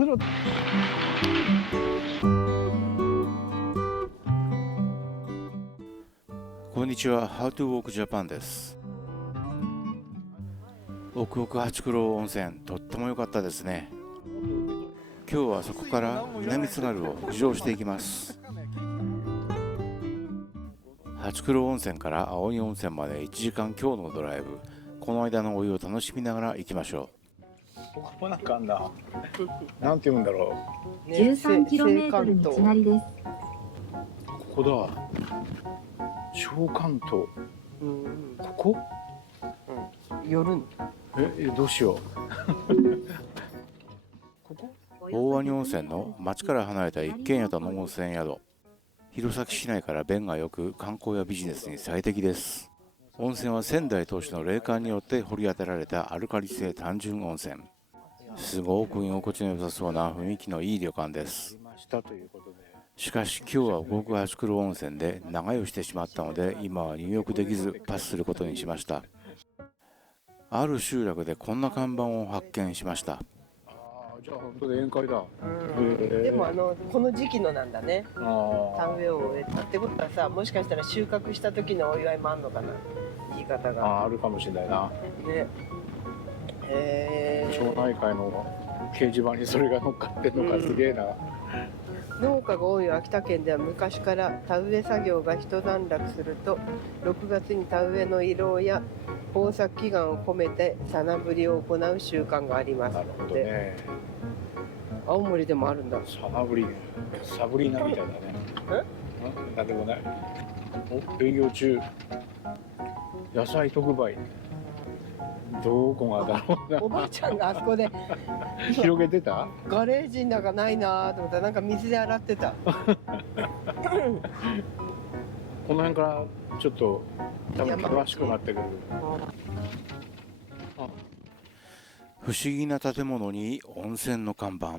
風呂。こんにちは。How to Walk Japan です。奥奥八九郎温泉、とっても良かったですね。今日はそこから南津軽を北上していきます。八九郎温泉から青い温泉まで1時間強のドライブ。この間のお湯を楽しみながら行きましょここもなんかあんだ。なんて言うんだろう。 13km につなりです。ここだ。小関東。ここ？夜の。どうしよう。ここ？大鰐温泉の町から離れた一軒家との温泉宿。弘前市内から便が良く、観光やビジネスに最適です。温泉は仙台当主の霊感によって掘り当てられたアルカリ性単純温泉。すごく居心地の良さそうな雰囲気のいい旅館です。しかし今日は奥奥八九郎温泉で長湯してしまったので、今は入浴できずパスすることにしました。ある集落でこんな看板を発見しました。じゃあ本当で宴会だ。でもこの時期のなんだね。田植えを植えたってことはさ、もしかしたら収穫した時のお祝いもあんのかな、言い方が。あるかもしれないな。ね。町内会の掲示板にそれが乗っかってんのか、すげえな。農家が多い秋田県では昔から田植え作業が一段落すると6月に田植えの慰労や豊作祈願を込めてさなぶりを行う習慣があります。なるほどね。青森でもあるんだ。さなぶり、サブリーナみたいだね。なんでもない。営業中。野菜特売。どこがだろうな。おばあちゃんがあそこで広げてた？ガレージの中ないなと思ったら、なんか水で洗ってた。この辺からちょっと多分険しくなってくる。不思議な建物に温泉の看板。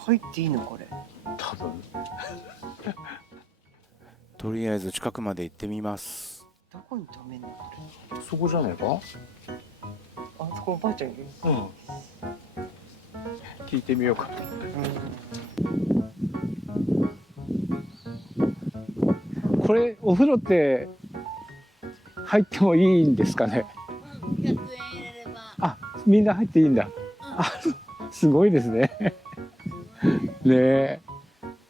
入っていいのこれ？多分。とりあえず近くまで行ってみます。どこに止めんのこれ？そこじゃないか？あそこおばあちゃんいる？聞いてみようか。これお風呂って入ってもいいんですかね？100円入れれば。あ、みんな入っていいんだ。すごいですね。ねえ、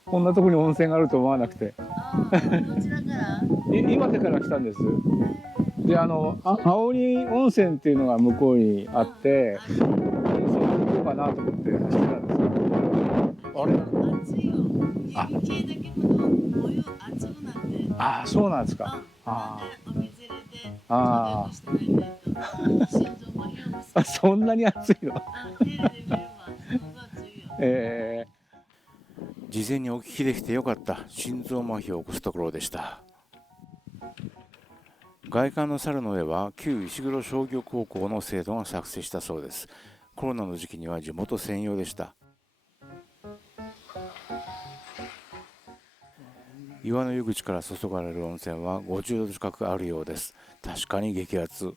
こんなとこに温泉があると思わなくて。どちらから？岩手から来たんです。で、青鬼温泉っていうのが向こうにあって、そこ行こうかなと思って走ってたんですよ。あれ？熱いよ。指系だけほどお湯熱くなって。あ、そうなんですか。お水入れて。ああ、そんなに暑いの？事前にお聞きできてよかった。心臓麻痺を起こすところでした。外観の猿の絵は旧石黒商業高校の生徒が作成したそうです。コロナの時期には地元専用でした。岩の湯口から注がれる温泉は50度近くあるようです。確かに激アツ。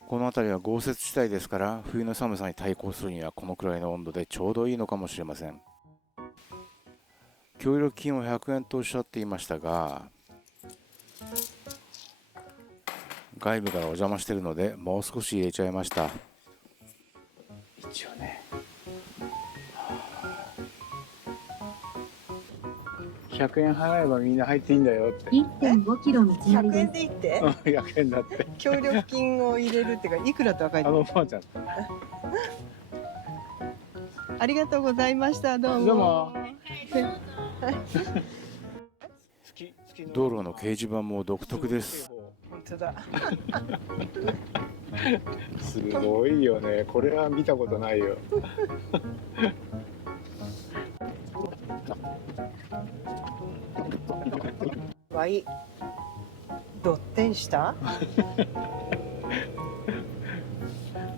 この辺りは豪雪地帯ですから、冬の寒さに対抗するにはこのくらいの温度でちょうどいいのかもしれません。協力金を100円とおっしゃっていましたが、外部からお邪魔しているのでもう少し入れちゃいました。一応ね、100円払えばみんな入っていいんだよって。 1.5 キロ道なり100です。円でいいって？100円だって。協力金を入れるっていうか、いくらとは書いておない。ばあちゃん。ありがとうございました。どうも。どうも。道路の掲示板も独特です。本当だ。すごいよね。これは見たことないよ。わい。ドッテンした？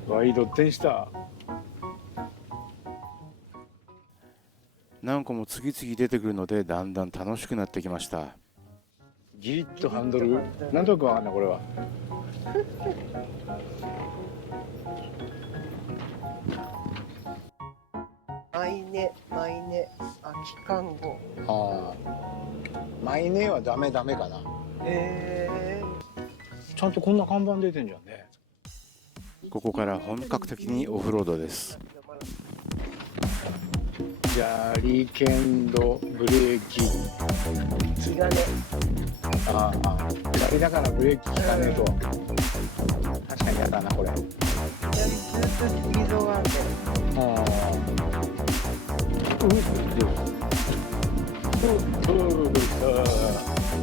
ワイドッテンした。何個も次々出てくるのでだんだん楽しくなってきました。ギリッとハンドル。なんとなくわかんないこれは。マイネ、空き看護。ああ、マイネはダメかな。ちゃんとこんな看板出てんじゃんね。ここから本格的にオフロードです。砂利ケンドブレーキ。気がね。ああ、砂利だからブレーキ効かねえと。確かにやだなこれ。ずっとスピードがあって。あ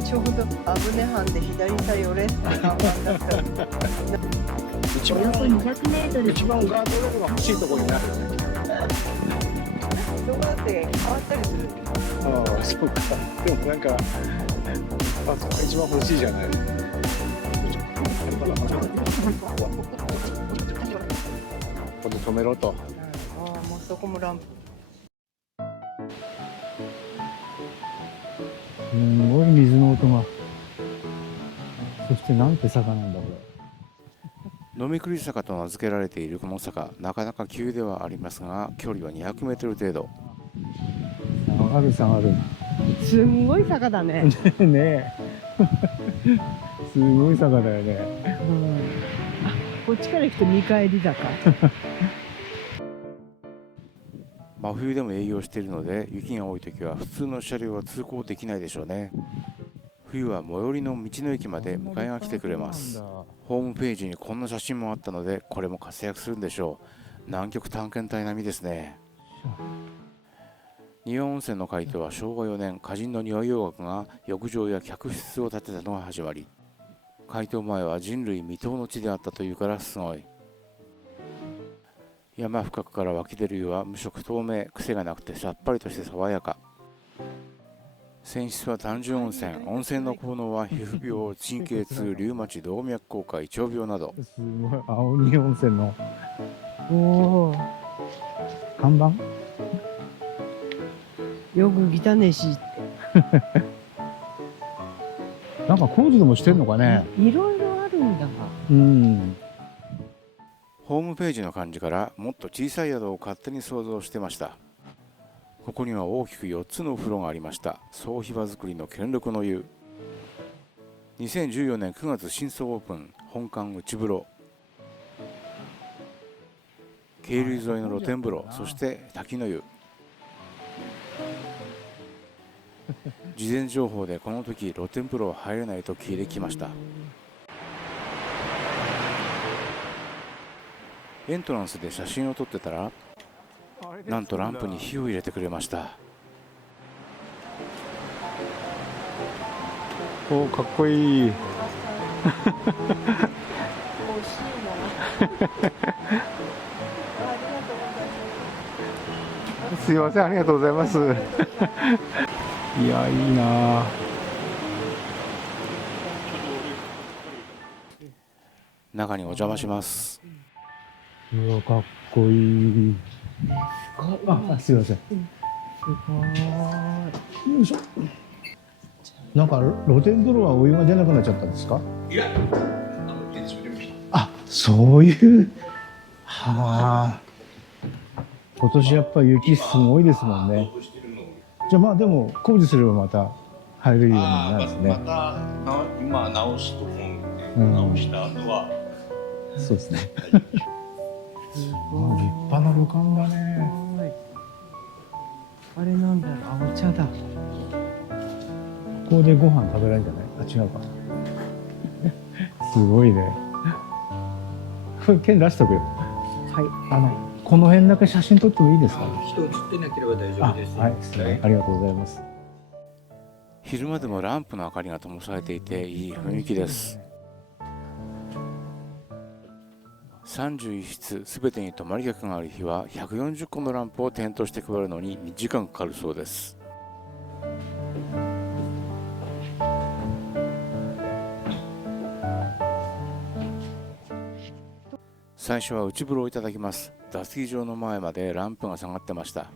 ちょうど危ねはんで左さ寄れって看板だったり。一およそ番200メートル一番ガードレールが欲しいところになるよね。人があって変わったりする。ああ、そうか。でもなんか、あそこが一番欲しいじゃない。ここで止めろと。ああ、もうそこもランプ。すごい水の音が。そしてなんて坂なんだこれ。飲みくり坂と名付けられているこの坂、なかなか急ではありますが、距離は200メートル程度。下がる。すんごい坂だね。ねえ。すごい坂だよね。こっちから行くと見返り坂。真冬でも営業しているので、雪が多い時は普通の車両は通行できないでしょうね。冬は最寄りの道の駅まで迎えが来てくれます。ホームページにこんな写真もあったので、これも活躍するんでしょう。南極探検隊並みですね。仁和温泉の開湯は昭和4年、歌人の庭洋楽が浴場や客室を建てたのが始まり、開湯前は人類未踏の地であったというからすごい。山深くから湧き出る湯は無色透明、癖がなくてさっぱりとして爽やか。泉質は単純温泉。温泉の効能は皮膚病、神経痛、リウマチ、動脈硬化、胃腸病など。すごい。青鬼温泉の。おお。看板。よく来たねし。なんか工事でもしてんのかね。いろいろあるんだが。うん。ホームページの感じからもっと小さい宿を勝手に想像してました。ここには大きく4つのお風呂がありました。総ヒバ作りの兼六の湯。2014年9月新装オープン、本館内風呂。渓流沿いの露天風呂、そして滝の湯。事前情報でこの時露天風呂は入れないと聞いてきました。エントランスで写真を撮ってたら、なんとランプに火を入れてくれました。お、かっこいい。すいません、ありがとうございます。いや、いいな。中にお邪魔します。うわ、かっこいい。あ、すいません。すごい。よいしょ。なんか露天風呂はお湯が出なくなっちゃったんですか？いや、あ、そういう。はあ。今年やっぱり雪すごいですもんね。じゃあまあでも工事すればまた入れるようになるんですね。また今直すと思うんで、直した後はそうですね。立派な旅館だね。あれなんだろう、あ、お茶だ。ここでご飯食べられるんじゃない？あ、違うか。すごいね。これ剣出しとくよ。はい。この辺だけ写真撮ってもいいですか？人映ってなければ大丈夫です。はい、すみません。ありがとうございます。昼間でもランプの明かりが灯されていていい雰囲気です。31室すべてに泊まり客がある日は140個のランプを点灯して配るのに2時間かかるそうです。最初は内風呂をいただきます。脱衣場の前までランプが下がってました。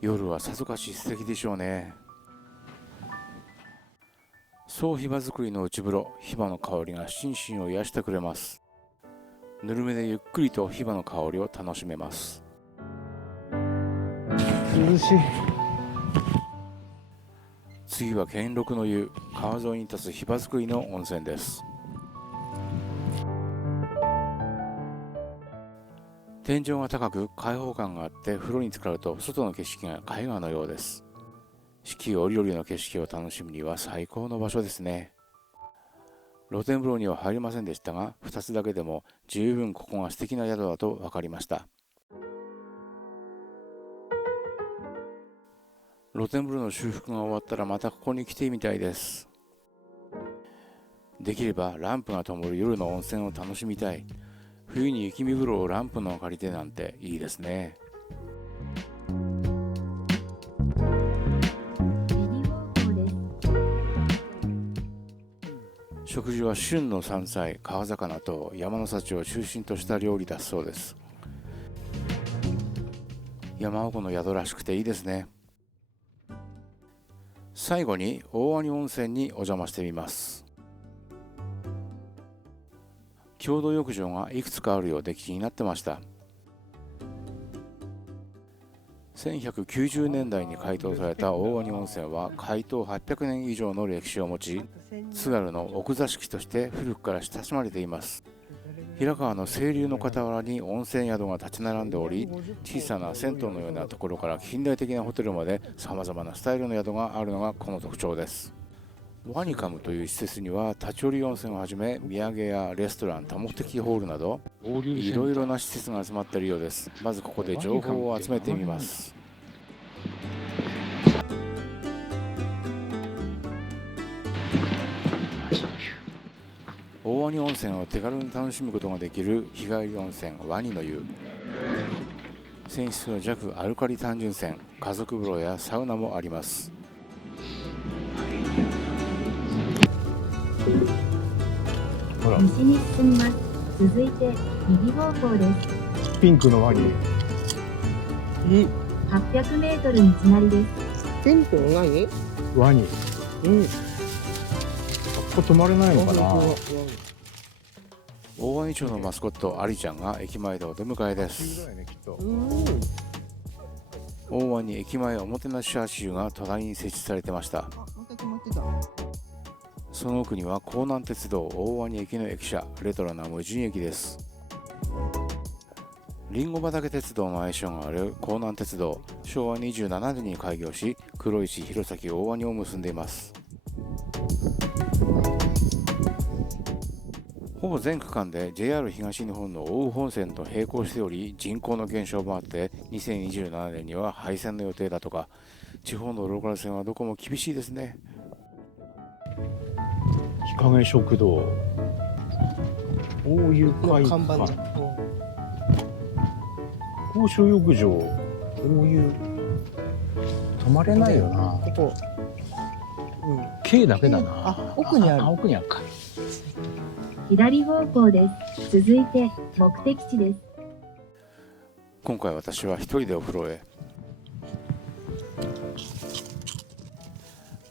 夜はさぞかし素敵でしょうね。総ヒバ作りの内風呂、ヒバの香りが心身を癒してくれます。ぬるめでゆっくりとヒバの香りを楽しめます。涼しい。次は兼六の湯、川沿いに立つヒバ作りの温泉です。天井が高く開放感があって、風呂に浸かると外の景色が絵画のようです。四季折々の景色を楽しむには最高の場所ですね。露天風呂には入りませんでしたが、2つだけでも十分ここが素敵な宿だと分かりました。露天風呂の修復が終わったらまたここに来てみたいです。できればランプが灯る夜の温泉を楽しみたい。冬に雪見風呂をランプの明かりでなんていいですね。食事は旬の山菜、川魚と山の幸を中心とした料理だそうです。山奥の宿らしくていいですね。最後に大鰐温泉にお邪魔してみます。共同浴場がいくつかあるようで気になってました。1190年代に開湯された大鰐温泉は開湯800年以上の歴史を持ち、津軽の奥座敷として古くから親しまれています。平川の清流の傍らに温泉宿が立ち並んでおり、小さな銭湯のようなところから近代的なホテルまでさまざまなスタイルの宿があるのがこの特徴です。ワニカムという施設には立ち寄り温泉をはじめ土産やレストラン、多目的ホールなどいろいろな施設が集まっているようです。まずここで情報を集めてみます。大鰐温泉を手軽に楽しむことができる日帰り温泉ワニの湯。泉質の弱アルカリ単純泉、家族風呂やサウナもあります。ほら、西に進みます。続いて右方向です。ピンクのワニ。800メートル道なりです。ピンクの何？ワニ。ここ止まれないのかな。大鰐町のマスコットアリちゃんが駅前でお出迎えです。大鰐駅前おもてなし足湯が隣に設置されてました。その奥には江南鉄道大鰐駅の駅舎、レトロな無人駅です。りんご畑鉄道の愛称がある江南鉄道、昭和27年に開業し、黒石、弘前、大鰐を結んでいます。ほぼ全区間で JR 東日本の奥羽本線と並行しており、人口の減少もあって2027年には廃線の予定だとか。地方のローカル線はどこも厳しいですね。日陰食堂、大湯会看板じゃ館、ん。公衆浴場、大湯。泊まれないよな。ここ。K だけだな。あ、奥にある。奥にあるか。左方向です。続いて目的地です。今回私は一人でお風呂へ。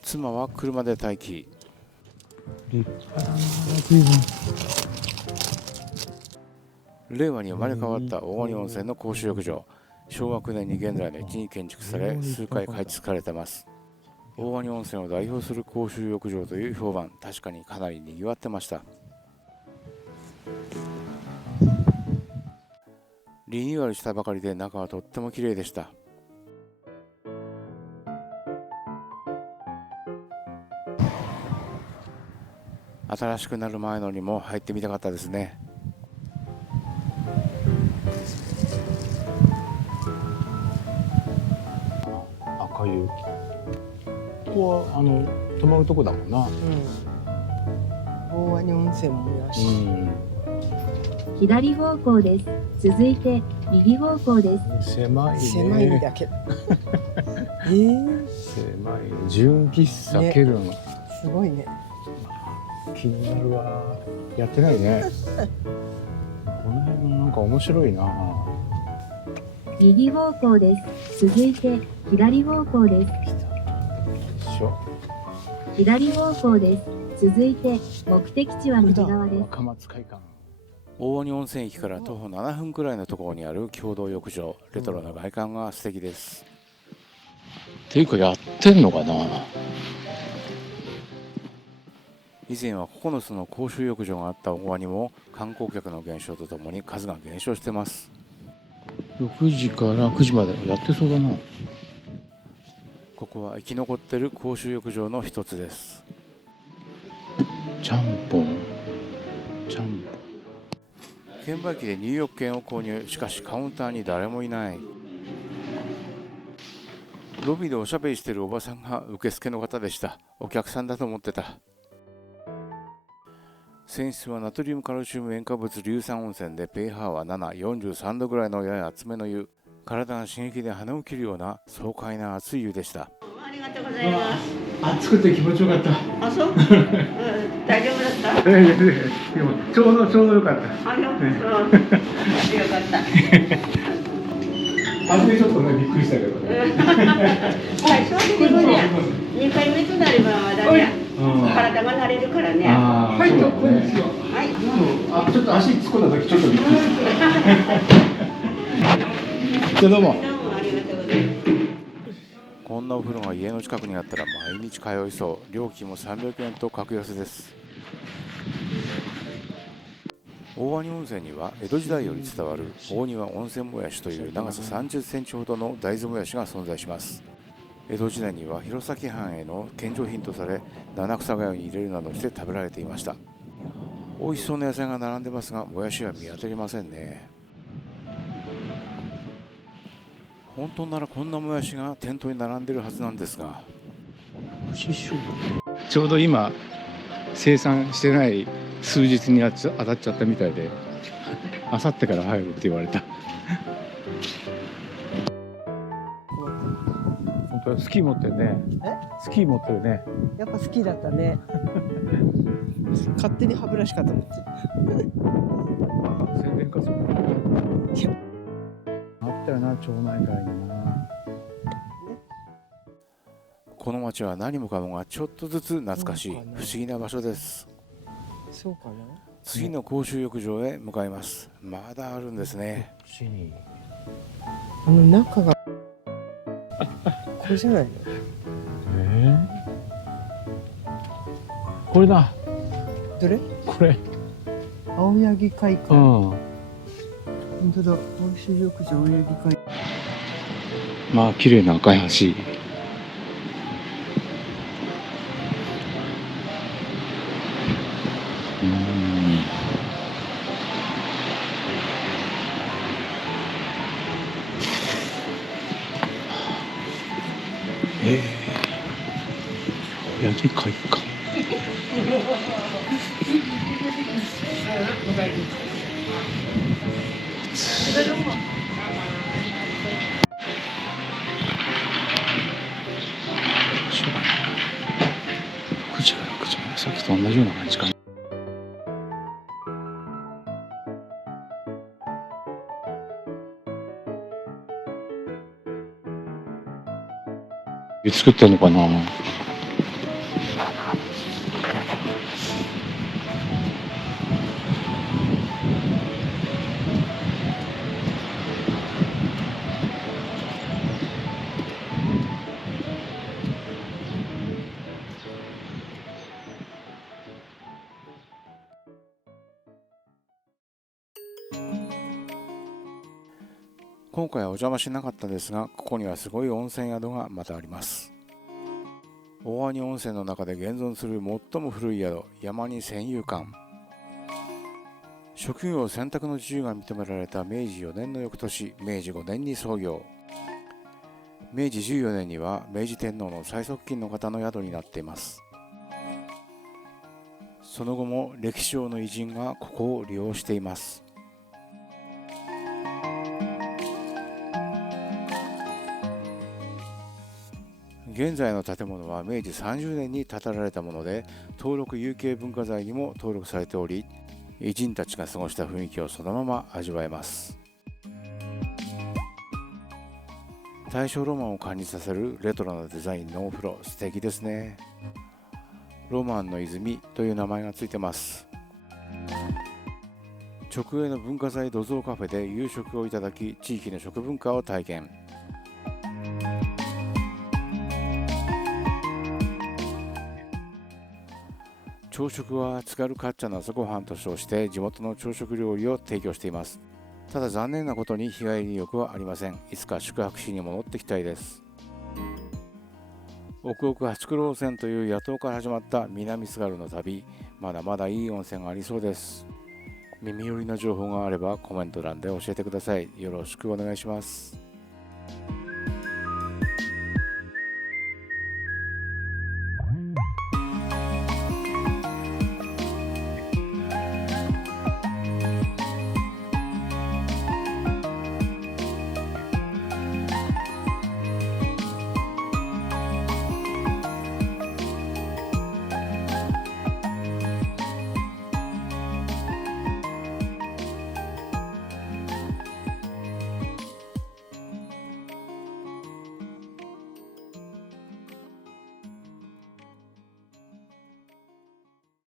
妻は車で待機。立派だな、随分。令和に生まれ変わった大鰐温泉の公衆浴場。昭和9年に現在の位置に建築され、数回改築されています。大鰐温泉を代表する公衆浴場という評判、確かにかなり賑わってました。リニューアルしたばかりで中はとっても綺麗でした。新しくなる前のにも入ってみたかったですね。赤湯。ここは泊まるとこだもんな。大鰐温泉もやし。左方向です。続いて右方向です。狭いね。狭いんだけど。狭い。純喫茶ケルン。すごいね。気になるわ。やってないね。この辺なんか面白いな。右方向です。続いて左方向です。左方向です。続いて目的地は右側です。若松会館。大鰐温泉駅から徒歩7分くらいのところにある共同浴場。レトロな外観が素敵です。ていうかやってんのかな。以前は9つの公衆浴場があった大鰐も観光客の減少とともに数が減少してます。6時から9時までやってそうだな。ここは生き残っている公衆浴場の一つです。ちゃんぽん。券売機で入浴券を購入。しかしカウンターに誰もいない。ロビーでおしゃべりしているおばさんが受付の方でした。お客さんだと思ってた。泉質はナトリウムカルシウム塩化物硫酸温泉で pH は7、43度ぐらいのやや熱めの湯。体が刺激で鼻を切るような爽快な熱い湯でした。ありがとうございます。暑くて気持ちよかった。あ、そう？大丈夫だった？でもちょうどよかった。あ、よかった。初めちょっとねびっくりしたけどね。最初はでもね、2回目となればまだね、体が慣れるからね。はい、こんにちは。はい。ちょっと足突っ込んだ時ちょっとびっくりした。どうも。どうもありがとうございます。こんなお風呂が家の近くにあったら毎日通いそう。料金も300円と格安です。大鰐温泉には江戸時代より伝わる大庭温泉もやしという長さ30センチほどの大豆もやしが存在します。江戸時代には弘前藩への献上品とされ、七草がゆに入れるなどして食べられていました。美味しそうな野菜が並んでますが、もやしは見当たりませんね。本当ならこんなもやしが店頭に並んでるはずなんですが、ちょうど今生産してない数日に当たっちゃったみたいで、あさってから入るって言われた。本当スキー持ってるね。スキー持ってるね。やっぱ好きだったね。勝手に歯ブラシかと思って。宣伝かそれ。あったよな、町内会にな。この町は何もかもがちょっとずつ懐かしい不思議な場所です。そうかな。次の公衆浴場へ向かいます。まだあるんですね。中がこれじゃないの？これだ。どれ？これ。青柳会館。本当だ。公衆浴場青柳会館。まあ綺麗な赤い橋。八木会館。9時から9時まで、さっきと同じような感じかな。作ってんのかな。今回はお邪魔しなかったですが、ここにはすごい温泉宿がまたあります。大鰐温泉の中で現存する最も古い宿、山に仙遊館。職業選択の自由が認められた明治4年の翌年、明治5年に創業。明治14年には明治天皇の最側近の方の宿になっています。その後も歴史上の偉人がここを利用しています。現在の建物は明治30年に建てられたもので、登録有形文化財にも登録されており、偉人たちが過ごした雰囲気をそのまま味わえます。大正ロマンを感じさせるレトロなデザインのお風呂、素敵ですね。ロマンの泉という名前がついてます。直営の文化財土蔵カフェで夕食をいただき、地域の食文化を体験。朝食は津軽かっちゃんの朝ごはんと称して地元の朝食料理を提供しています。ただ残念なことに日帰り欲はありません。いつか宿泊しに戻ってきたいです。奥奥八九郎線という野党から始まった南津軽の旅、まだまだいい温泉がありそうです。耳寄りの情報があればコメント欄で教えてください。よろしくお願いします。